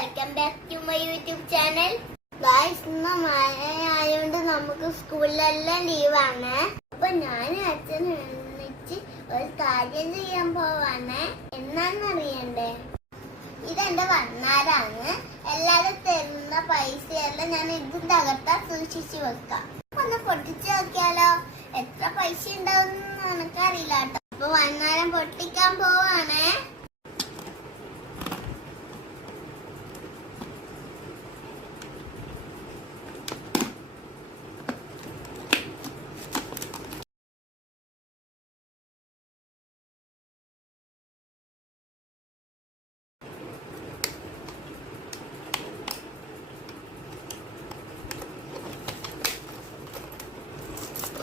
Welcome back to my YouTube channel. Guys, ഇന്ന് മഴയായോണ്ട് നമുക്ക് സ്കൂളിലെല്ലാം ലീവാണ്. അപ്പൊ ഞാനും അച്ഛനും ഒന്നിച്ച് ഒരു കാര്യം ചെയ്യാൻ പോവാണ്. എന്നാന്നറിയണ്ടേ? ഇതെന്റെ വന്നാലാണ്. എല്ലാരും തരുന്ന പൈസയെല്ലാം ഞാൻ ഇതിന്റെ അകത്താ സൂക്ഷിച്ചു വെക്കാം. ഒന്ന് പൊട്ടിച്ചു നോക്കിയാലോ? എത്ര പൈസ ഉണ്ടാവും എനിക്കറിയില്ല കേട്ടോ. അപ്പൊ വന്നാലും പൊട്ടിക്കാൻ പോവാണേ.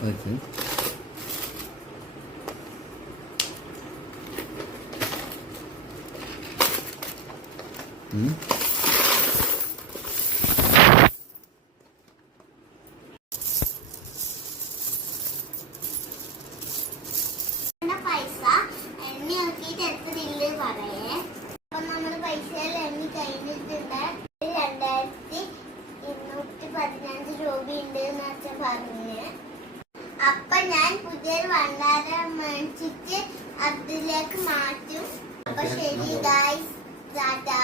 Okay. പൈസ എണ്ണി നോക്കിയിട്ട് എത്ര ഇല്ല പറയേ. അപ്പൊ നമ്മള് പൈസ എണ്ണി കഴിഞ്ഞിട്ടുണ്ട്. 2215 രൂപയുണ്ട് എന്ന് അച്ഛൻ പറഞ്ഞ്. അപ്പൊ ഞാൻ പുതിയൊരു ഭണ്ഡാരം മേടിച്ചിട്ട് അതിലേക്ക് മാറ്റും. അപ്പൊ ശരി ഗായ്സ്, ടാറ്റാ.